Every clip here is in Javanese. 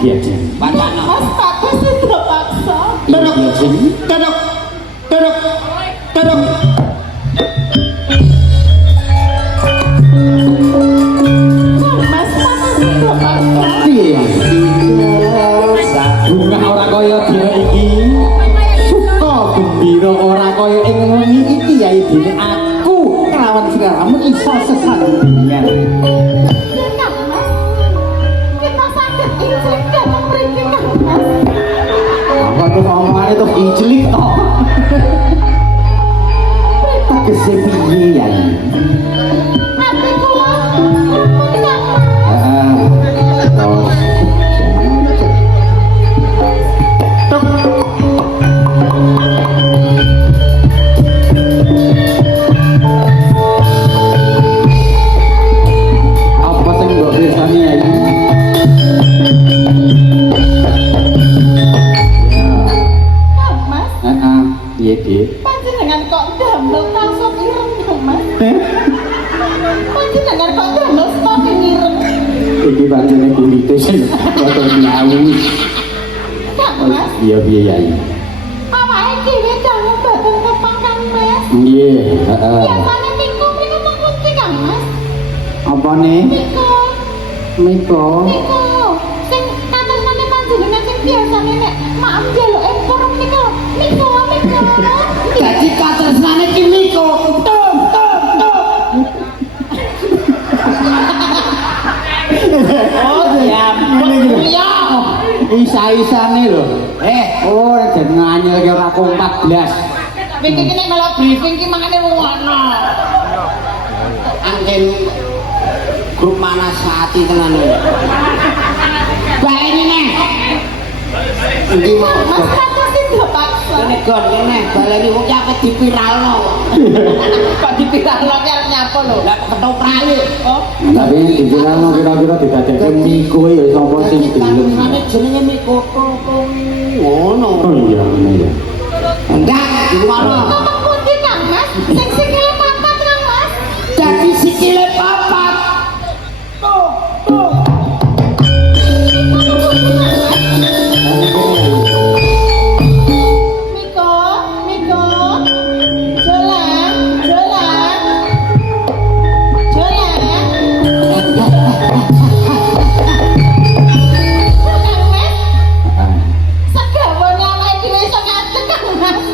Diajeng. Bacana. Mas bagus itu paksa. Duduk Diajeng. Duduk. Duduk. Duduk. Mas bagus itu paksa. Piye? Bunga ora kaya dina iki. Suka gembira ora kaya ing wengi iki ya ibine aku kelawan sliramu iso sesandingan. Kang Mas, kita sakit injek datang mriki Kang Mas. Apa tuh omongane tuh ijlik toh. Tegese piye ya? Ati kula pun Kang Mas. Terus apa sing mbok pirsani ya iki? Kang Mas, Piye, Dik? panjenengan kok damel tasok ireng Kang Mas. Eh, Panjenengan kok damel stok ireng. iki pancene kulite sing rada nyawu. Kang Mas, Iya piye ya? awake dhewe dangu badan kepang Kang Mas. Nggih, heeh. Biasane minggu teng pundi Kang Mas? Apa nih? Miko, Miko. Miko. Sing katenane panjenengan sing biasane nek maaf njaluk empor Miko. Miko, Miko. Dadi katresnane ki Miko. Tum, tum, tum. Oh, ya. Iya. Isa-isane lho. Oh, jeneng anyel ki ora kompak blas. Iki nek malah briefing ki mangane ngono. Anggen grup mana saati tenan lho. Baleni neh. Endi mau? Mas kata sing paksa. Kene gon kene baleni wong ki ape dipiralno. Kok dipiralno ki arep nyapa lho. Lah ketoprak oh. Tapi dibilang kira-kira didadekke Miko ya sapa sing gelem. Ane jenenge Miko ngono. Oh iya, ngono ya. Enggak, di mana? Ngomong pundi Kang Mas? Sing sikile papat Kang Mas. Dadi sikile papat. Tuh, tuh. Miko, Miko. Jalan, jalan. Jalan. Kang Mas, segawane awake dhewe iso ngadeg Kang Mas.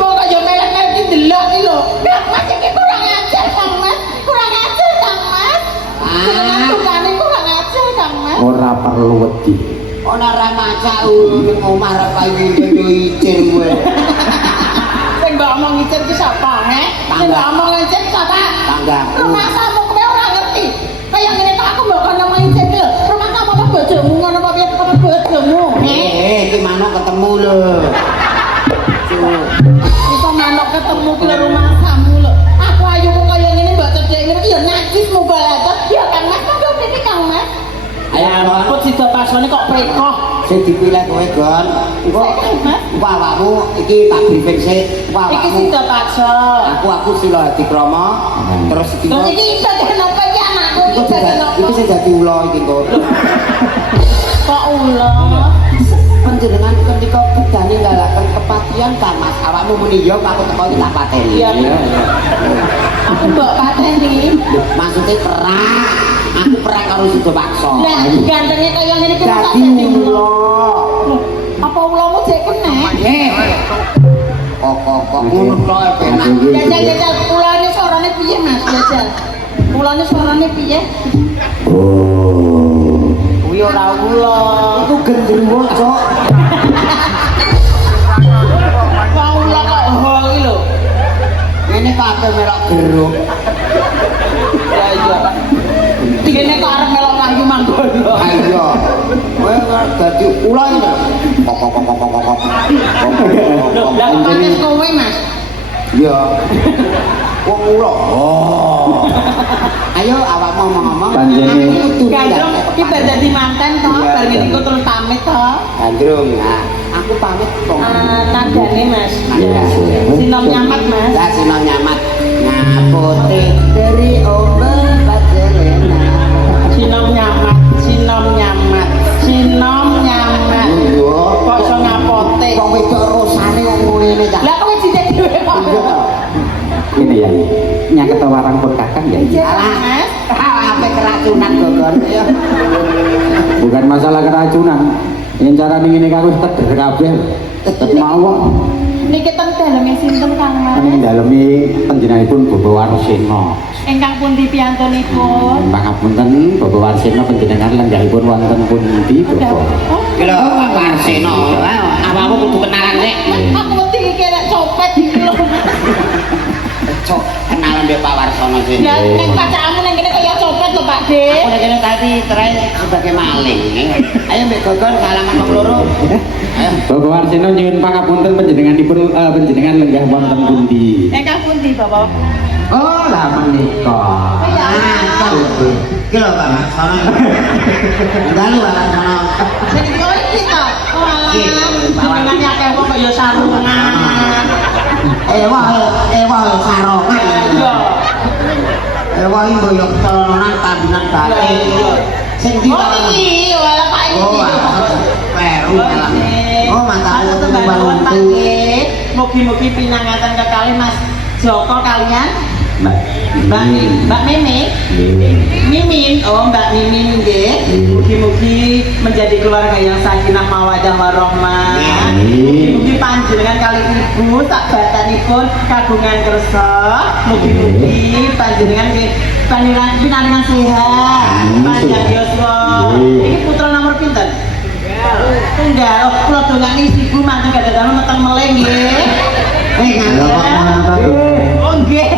Wong kaya melek-melek ki ndelok ki lho. Kang Mas iki kurang ajar Kang Mas. Kurang ajar Kang Mas. Jenengan tukane kurang ajar Kang Mas. Ora perlu wedi. Ana ra maca ning omah ra payu yo icin kowe. Sing mbok omong icin ki sapa, he? Sing mbok omong icin sapa? Tanggaku. Rumah kamu kowe ora ngerti. Kayak ngene kok aku mbok kono main cek lho. Rumah kamu apa bojomu ngono apa piye apa bojomu? Iki manuk ketemu lho. Tuh. Iso manuk ketemu ke rumah kamu lho. Aku ayu kok kaya ngene mbok cedek ngene ya najis mubalaghah. Ya Kang Mas, monggo mriki Kang Mas. Ayo aku sida pasone kok prekoh. Sing dipilih kowe, Gon. Engko awakmu iki tak briefing sik. Iki sida paksa. Aku Sila Hadi Krama. Terus iki Terus iki iso kenapa iki anakku iki dadi napa? iki sing dadi ula iki kok. Kok ula? Panjenengan ketika kedane nggalaken kepatian Kang Mas, awakmu muni yo aku teko iki tak pateni. Iya. Aku mbok pateni. Maksudnya perang. Aku perang karo Sida Paksa. Lah gantenge kaya ngene iki kok Dadi dadi ula. Apa ulamu jek kena? Kok ngono lho penak. Jajal ulane suarane piye Mas? Jajal. Ulane suarane piye? Oh. Kuwi ora ula. Iku gendruwo, Cok. Wong ula kok ho iki lho. Ngene kok ape melok geruk. Ya iya. Dene kok arep melok Wahyu Manggono. Ayo. Kowe dadi ula iki. Lho, lah pancen kowe Mas. Iya. Wong ula. Oh. Ayo awakmu ngomong-ngomong. Panjene. Gandrung iki bar dadi manten to, bar ngene iku terus pamit to. Gandrung. Nah, aku pamit kok. Tandane Mas. Iya. Sinom nyamat Mas. Lah sinom nyamat. ya. Nyaket warang pun kakang ya. Alah, Mas. apa keracunan gogon ya. Bukan masalah keracunan. Yang cara ini kaku tetep kabeh. Tetep mawon. Niki teng daleme sinten Kang Mas? Ning daleme panjenenganipun Bapak Warsena. Ingkang pundi piyantunipun? Pangapunten Bapak Warsena panjenengan lenggahipun wonten pundi Bapak? Iki lho Pak Warsena. Awakmu kudu kenalan rek. Aku mesti iki nek copet iki lho. Cok, kenalan mbek Pak Warsena sih. Ya nek pacamu ning kene kaya copet lho Pak De. Aku nek kene tadi terakhir sebagai maling. Ayo mbek gogon salaman wong loro. Ayo. Bapak Warsena nyuwun pangapunten panjenenganipun panjenengan lenggah wonten pundi? Ingkang pundi Bapak? Oh, lah menika. Iki lho Pak Warsena. Dalu Pak Warsena. Sing iki to. Oh alah. Jenengane akeh kok kaya sarungan. Ewah sarongan. Iya. Ewah iki boyo celonan kambinan bae. Sing di Oh iki wala Pak iki. peru malah. Oh mantap Aku tuh nuwun Pak bantu. De. Mugi-mugi pinanganten kekalih Mas Joko kalian Mbak Mimi. Mimin, oh Mbak Mimin nggih. Mugi-mugi menjadi keluarga yang sakinah mawaddah warahmah. Mugi-mugi panjenengan kali ibu tak batanipun kagungan kersa. Mugi-mugi panjenengan nggih panjenengan sehat. Panjang yuswa. Iki putra nomor pinten? Tunggal. Oh, kula dongani ibu mantu kadang-kadang meteng meleh nggih. Oh nggih.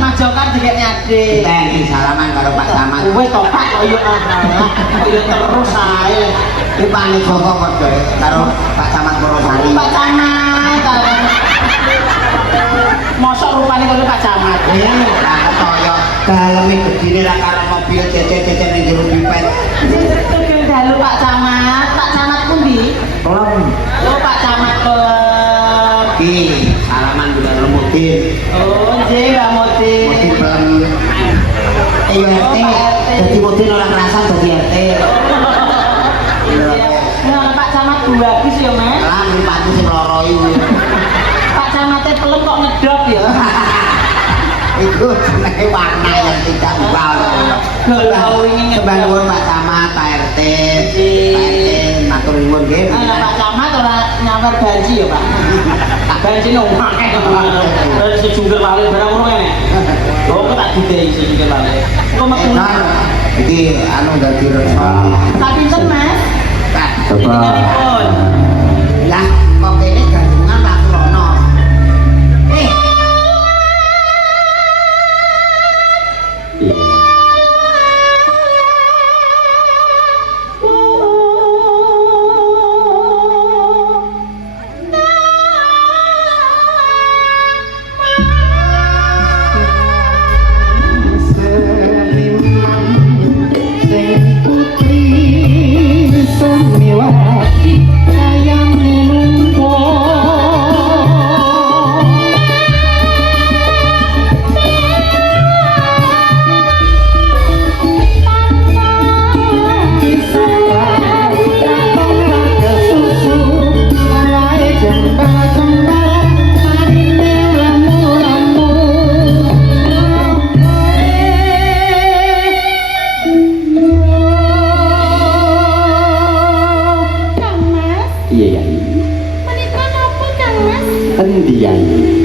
Mas Joko juga nyade. Teni salaman karo Pak Camat. Kowe to Pak koyo koyo terus ae. Iki panik Joko padha karo Pak Camat Purwosari. Pak Camat. Mosok rupane koyo Pak Camat. Lah kaya daleme gedine ra karo mobil cecet-cecet ning jero pipet. Tegel dalu Pak Camat. Pak Camat pundi? Tolong. Oh Pak Camat Pelem. Iki salaman bulan Ramadan. Oh nggih Mbak Moti. Mesti belum. Iya RT. Jadi model ora kerasan dadi RT. Nah, Pak Camat bagus ya, Mas. Lah mripatku sing loro iki. Pak Camatnya pelem kok ngedop ya. Itu jenenge warna yang tidak ubah. Galau ini Sembah nuwun Pak Camat, Pak RT. Pak RT matur nuwun nggih. Pak Camat ora nyamper banji ya, Pak. Banji nang akeh. Terus sejungkir wali barang ngono kene. Oh, kok tak didehi sejungkir wali. Kok metu. Iki anu dadi resa. Tak pinten, Mas? Pak, Pintenganipun. lah kok kene gandungan Pak Krono.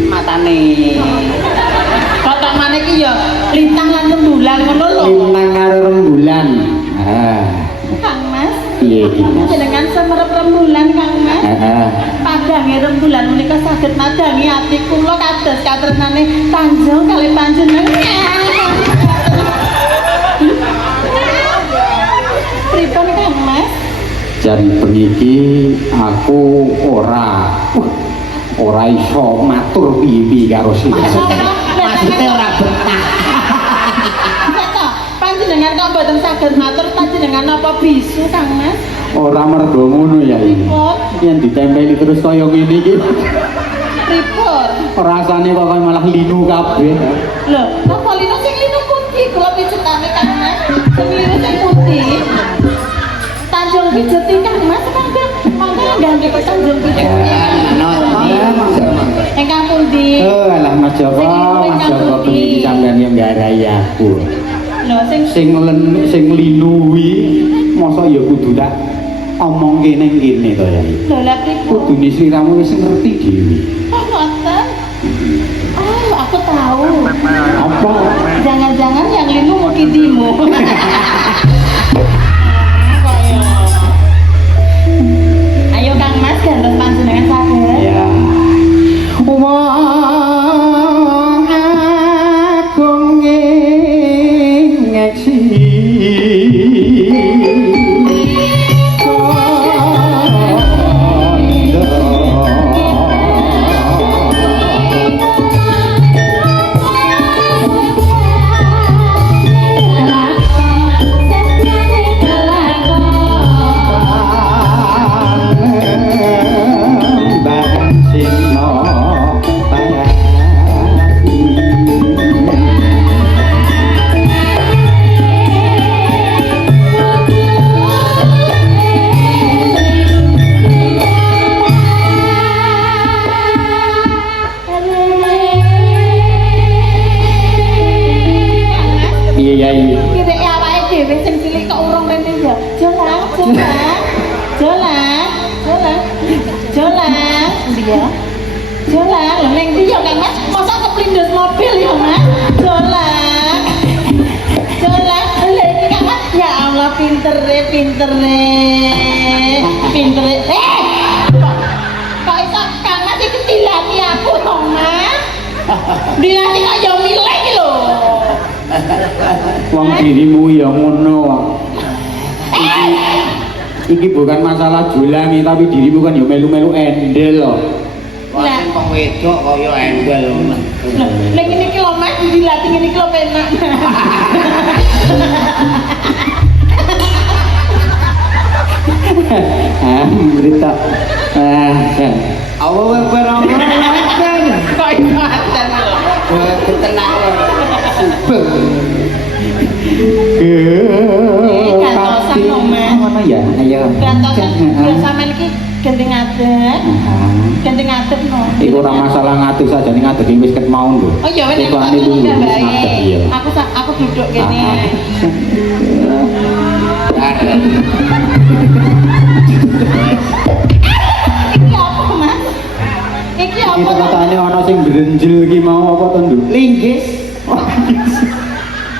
Matane. Kotok maneh iki ya lintang lan rembulan ngono lho. Lintang karo rembulan. Kang Mas. Piye iki? Jenengan semerep rembulan Kang Mas. Padange rembulan menika saged madangi ati kula kados katresnane Tanjung kali panjenengan. Pripun Kang Mas? Jan bengi iki aku ora iso matur piye-piye karo Maksudnya ora betah. Kata panjenengan kok mboten saged matur panjenengan apa bisu Kang Mas? ora mergo ngono ya iki. Pripun? Yen ditempeli terus kaya ngene iki Pripun? rasane kok malah linu kabeh. Lho, napa lino sing lino putih kula picetane Kang Mas. Sing lino sing putih. Tanjung pijeti Kang Mas, mangga nggih Tanjung pijeti. No, Engkang pundi? Alah Mas Joko kemiki sampeyan yang garai aku. Lho Sing linuwi mosok ya kudu tak omong kene kene to ya. lho lha priku. Kudune sliramu wis ngerti dhewe. Oh, ngoten. Oh, aku tahu. Apa? Jangan-jangan yang linu mau kidimu. Ayo Kang Mas gantos panjenengan saged. Ya. Wong agung ngeksi. Jolang, neng dia Kang Mas, masa keplindes mobil ya Mas? Jolang, lagi Kang Mas, ya Allah pinter kok iso Kang Mas iki dilatih aku dong Mas? Dilatih kaya milih lho. Wong dirimu ya ngono. Iki bukan masalah julangi tapi dirimu kan ya melu-melu endel loh. Wah, wong wedok kaya endel ngono. Nek ngene iki lho Mas, dilatih ngene iki lho penak. Berita. Apa wae barang Kok ibadan lho. tenang lho. Gantosan lho Mas. Ngono ya, ayo. Gantosan ya sampean iki gendeng ngadeg. Gendeng ngadeg no. Iku ora masalah ngadeg saja ning ngadeg wis ket mau lho. Oh iya wis Iku tak ane tunggu lungguh, bae. ngadeg, iya. Aku duduk kene. Iki apa Mas? Iki apa? Iki katane ana sing brenjel iki mau apa to, Nduk? Linggis.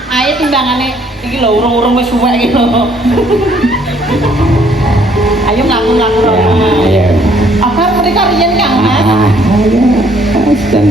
Ayo timbangane iki lho urung-urung wis suwek iki lho. Ayo mlaku-mlaku ro. Ayo. Apa mereka riyen Kang Mas? Ayo. Sedang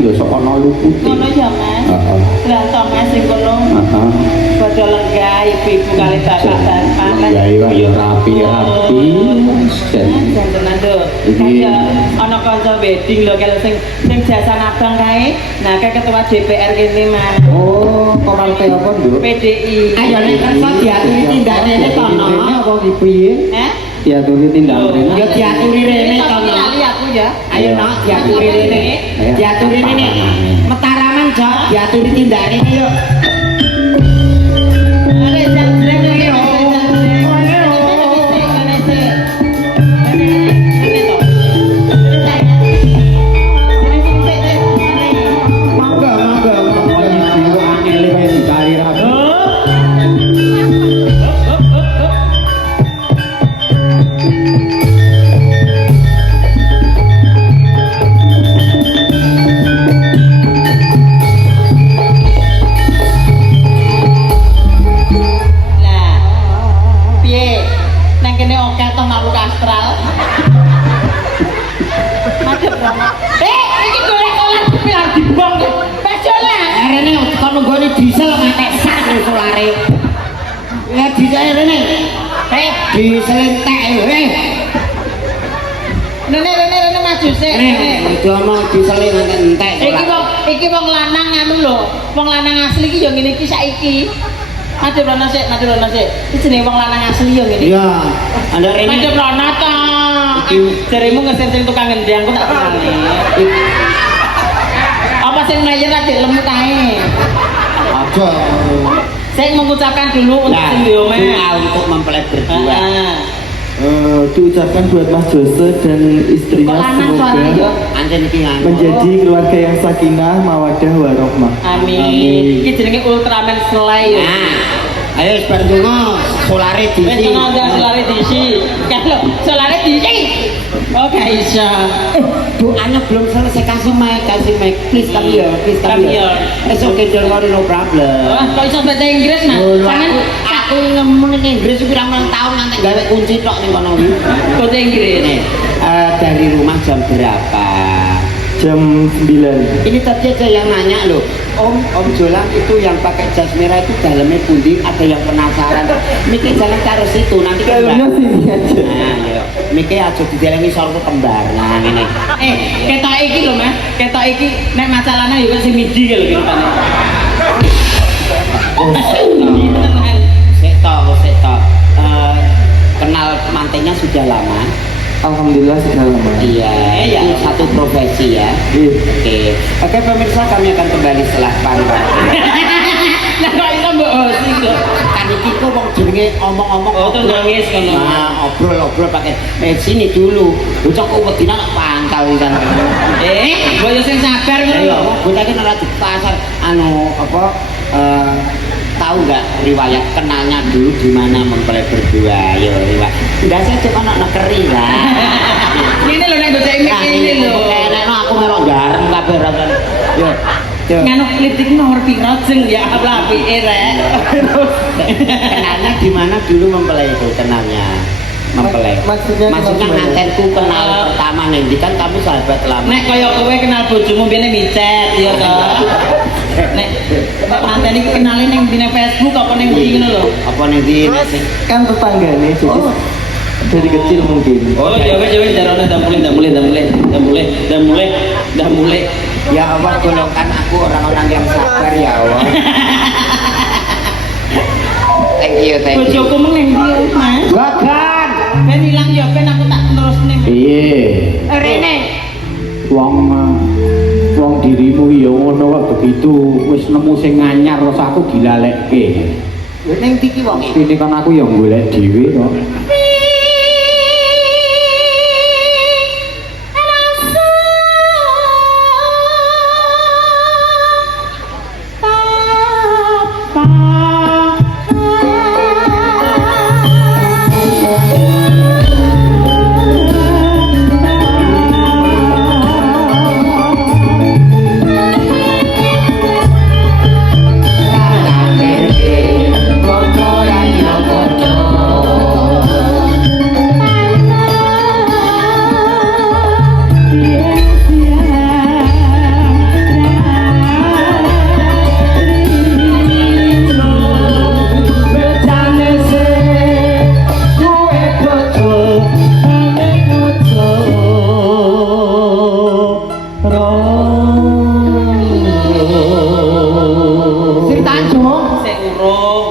ya sok ana lupute. Ngono ya Mas. Heeh. Lah to Mas sing kono. Heeh. Padha lenggah ibu-ibu kali bapak-bapak. Ya ya rapi-rapi. Jantenan lho. Iki Kaya ana kanca wedding lho kalau sing jasa abang kae. Nah, kayak ketua DPR kene Mas. oh, komite apa, Nduk? PDI. Ayo nek kersa diaturi tindakne nek kono. Apa iki piye? Eh? Diaturi tindak rene. Ya diaturi rene Tapi kono. lali aku ya. Ayo nok diaturi rene. Diaturi rene. Metaraman jok diaturi tindakne yuk. Are jangkrik iki. saya rene. Diselentek Rene maju sik. Itu mau diseling entek. Iki wong lanang anu lho. Wong lanang asli iki ya ngene iki saiki. Madhep rono sik. Iki jenenge wong lanang asli ya ngene. Iya. Anda rene. Madhep rono ta. Jarimu ngeser-sing tukang ngendi aku tak kenali. Apa sing mayer adik lemut ae. Aja. Saya mengucapkan dulu untuk Sindiome. Untuk mempelai berdua. Diucapkan buat Mas Jose dan istrinya semoga menjadi keluarga yang sakinah, mawadah, warohmah. Amin. Iki jenenge Ultraman Slay ya. Ayo sepandungo solare diisi. Wis tenaga solare diisi. Kalau solare diisi. Oh gak iso. Doanya belum selesai, kasih mic. Please come here. It's okay, don't worry, no problem. Kok iso bahasa Inggris, Mas? Sampeyan aku ngomong Inggris pirang-pirang tahun nanti gawe kunci tok ning kono iki. bahasa Inggris. Dari rumah jam berapa? Jam 9. Ini tadi aja yang nanya loh, Om Jolang itu yang pakai jas merah itu dalamnya pundi? Ada yang penasaran. Mikir jalan karo situ nanti Dalamnya sini aja. Nah, ya. Mikir aja di dalam isor ku kembar. Nah, ini. Ketok iki lho, Mas. Ketok iki nek masalahnya yo sing midi lho kirane. Sik tok. Kenal mantennya sudah lama. Alhamdulillah sudah lama. Iya, itu satu profesi ya. Oke, pemirsa, kami akan kembali setelah pangkat. Lah kok iso mbok hosi kok. Kan iki kok wong jenenge omong-omong. Oh, tuh nangis kono. Nah, obrol pakai sini dulu. Bocah kok wedina nak pangkal kan. Boyo sing sabar ngono lho. Bocah iki ora di pasar tahu nggak riwayat kenalnya dulu di mana mempelai berdua? Yo riwayat. Enggak saya cuma nak nekeri lah. Ini lho nek bocah ini lho. Nek aku melok garam kabeh rasane. Yo. Nganu klitik nomor piro jeng ya apike rek. Kenalnya di mana dulu mempelai itu kenalnya? Mempelai. Maksudnya ngantenku kenal pertama nih, kan kamu sahabat lama. Nek kaya kowe kenal bojomu biyen micet ya to. Nek manten iki kenale ning dine Facebook apa ning ndi ngono lho. Apa ning ndi? Kan tetanggane jadi dari kecil mungkin. Oh ya wis jarone dah mulai. Ya Allah, golongkan aku orang-orang yang sabar ya Allah. Thank you. Bojoku mung ning ndi, Mas? Bagan. Ben ilang ya ben aku tak terusne. Iya. Rene. Wong dirimu ya ngono kok begitu wis nemu sing anyar terus aku dilalekke. Ning ndi ki wong iki? Ini kan aku ya golek dhewe to.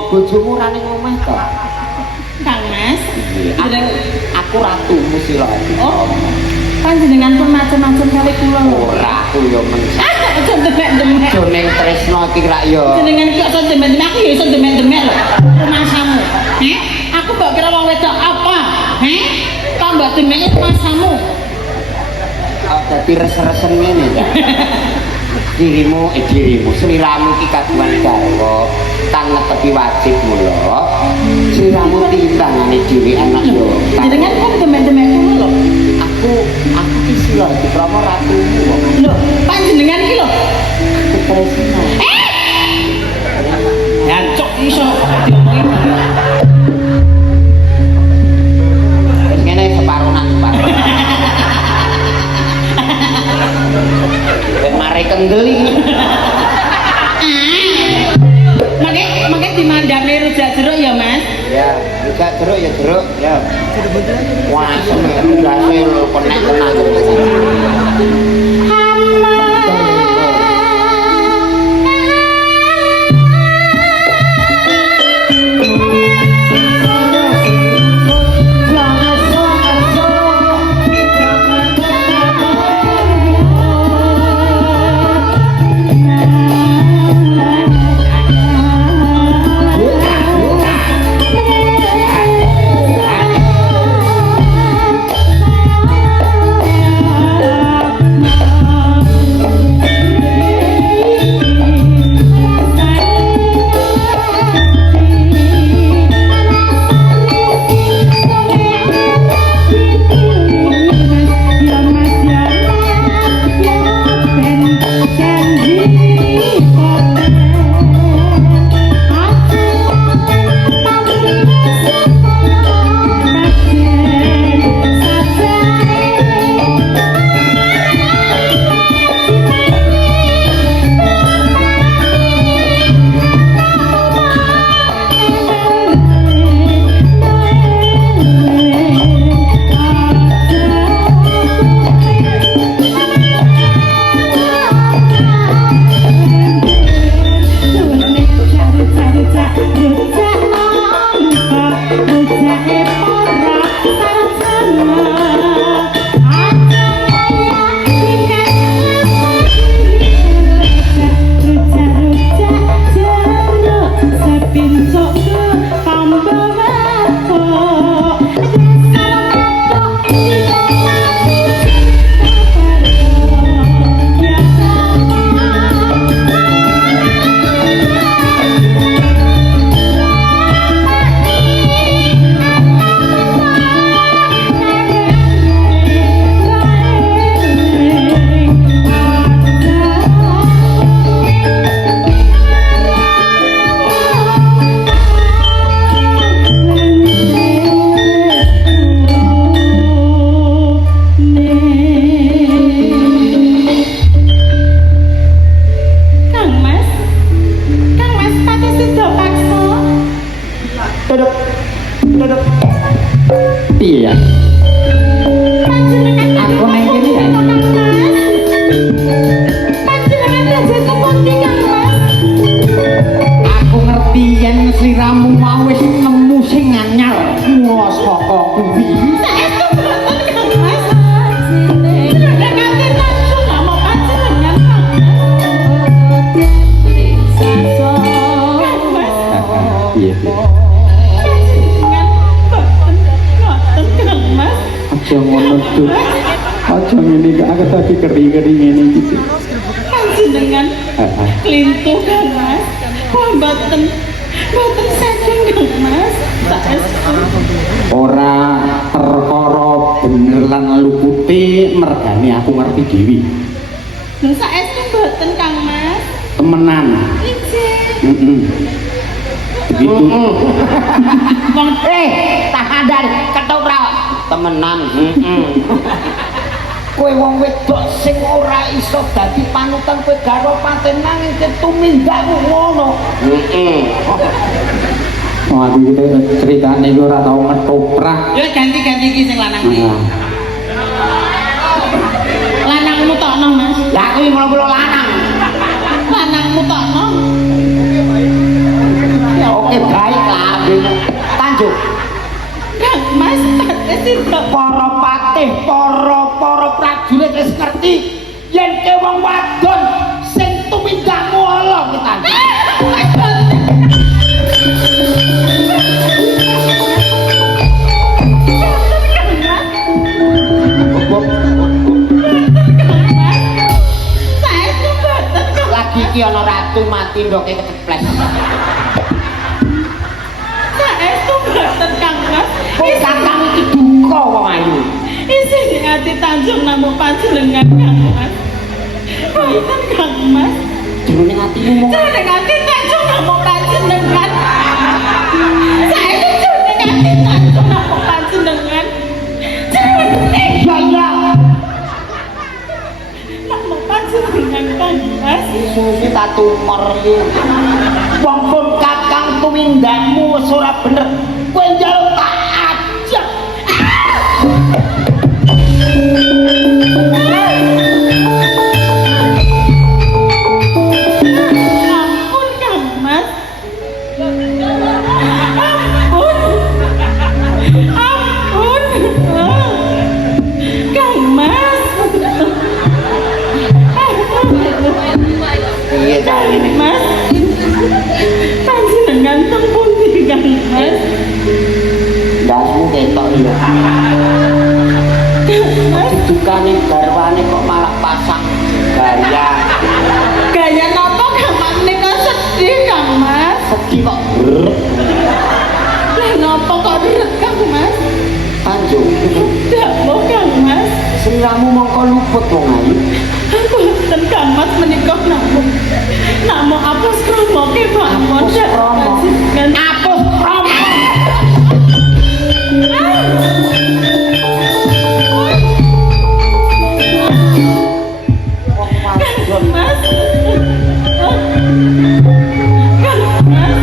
Bojomu ora ning omah to? Kang Mas. Aku ratumu sira. Oh. Panjenengan pun macam-macam kali kula lho. Ora aku yo mengsa. Aja demek-demek. Joning tresno iki rak yo. Jenengan ki iso demek-demek, aku ya iso demek-demek lho. Rumasamu. Aku mbok kira wong wedok apa? Tambah demeknya rumasamu. Dadi res-resen ngene ya. Dirimu sliramu ki kagungan garwa kang netepi wajib mula sliramu timbangane dhewe anak yo jenengan kok demek-demek ngono lho aku ki sira dikrama ratumu lho panjenengan ki lho Tresno Jancuk iso diomongi wis ngene separuh mari kendeli Makai dimandangnya rujak jeruk ya Mas? Ya jeruk ya. Wah, semen gase lho konek tenang. Iya. Aku neng kene ya. Aku ngerti yen sliramu mau wis nemu sing anyar. Mula saka kuwi. Iya. Aja ngono tuh. Aja ngene gak aku tadi kering-kering ngene iki. Panjenengan klintu kan Mas. Wah mboten saking Kang Mas. Ora perkara bener lan lupute mergane aku ngerti dhewe. Lho saestu mboten Kang Mas. Temenan. Ijin. Begitu. Wong tahanan ketoprak temenan. Kowe wong wedok sing ora iso dadi panutan kowe garo paten nanging tumindakmu ngono. Oh, aku iki ceritane iki ora tau ketoprak. Ya ganti-ganti iki sing lanang iki. Lanangmu tokno Mas. Lah kuwi mulo-mulo lanang. Lanangmu tokno. Oke baiklah. Tanjuk. Kang Mas sida Para patih, para prajurit wis ngerti yen ke wong wadon sing tumindakmu ala kita. Lagi iki ana ratu mati ndoke keceples. saestu mboten Kang Mas. Wong kakang iki duka wong ayu. Isi ati Tanjung namung panjenengan Kang Mas. Mboten Kang Mas. Jroning atimu mong Jroning ati Tanjung namung panjenengan. Saestu jroning ati Tanjung namung panjenengan. Jroning iya. namung panjenengan Kang Mas. Suwi tak tumor iki. Wong pun kakang tumindakmu wis ora bener. kowe njaluk tak ajak. Ampun Kang Mas. Ampun. Kang Mas. Iya cari nih. Mas. Panjenengan tempun di Kang Mas. Dasmu ketok iya. Dudukane garwane kok malah pasang gaya. Gaya napa Kang Mas nika sedih Kang Mas? Sedih kok. Lah napa kok rek Kang Mas? Tanjung. Dapur Kang Mas. Sliramu mongko luput wong ayu. Boten Kang Mas menika namung apus kromoke mawon. Apus kromo. Apus kromo. Kang Mas. Kang Mas.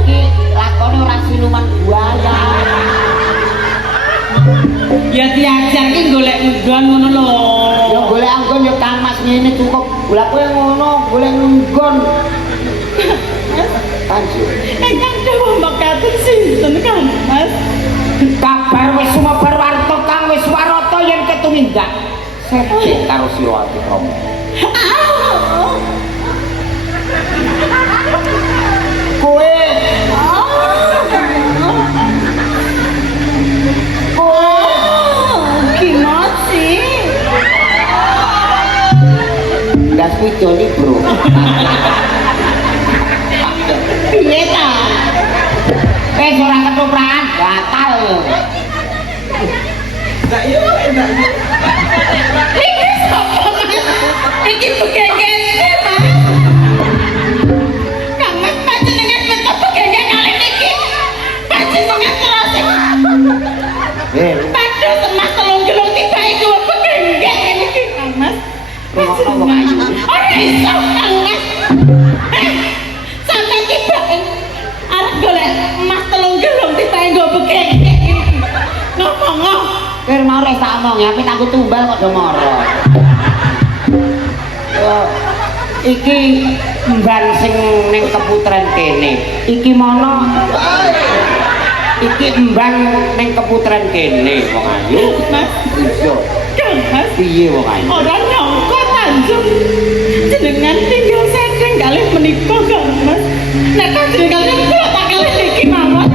Iki lakone ora siluman buaya. Ya diajar ki golek nggon ngono lho. Ya golek anggon ya Kang Mas ngene cukup. Lah kowe ngono golek nggon. Tanjung. Engkang dewa makaten sinten Kang Mas? Kabar wis sumebar warta kang wis warata yen ketumindak. Sedhek karo sira ati Rama. Kowe Kimochi. ndas kuwi Joni, Bro. Piye ta? Wis ora ketoprak batal. Iki sapa Mas? Iki begengene Mas. Kang Mas panjenengan metu begengene kali niki. Panjenengan terus. Padha Mas telung gelung tiba iku begengene niki Kang Mas. Ora iso Kang Mas. Sampai tiba arep golek emas telung gelung tiba nggo begengene iki. Ngomong. Kir mau wis tak omong ya, aku tumbal kok do moro. Iki mban sing ning keputren kene. Iki mono. Iki mban ning keputren kene wong ayu. Mas, Iya. Kang Mas. Piye wong ayu? Ora nyangka Tanjung jenengan tinggal sedeng kalih menika Kang Mas. Nek panjenengan kula tak kalih niki mawon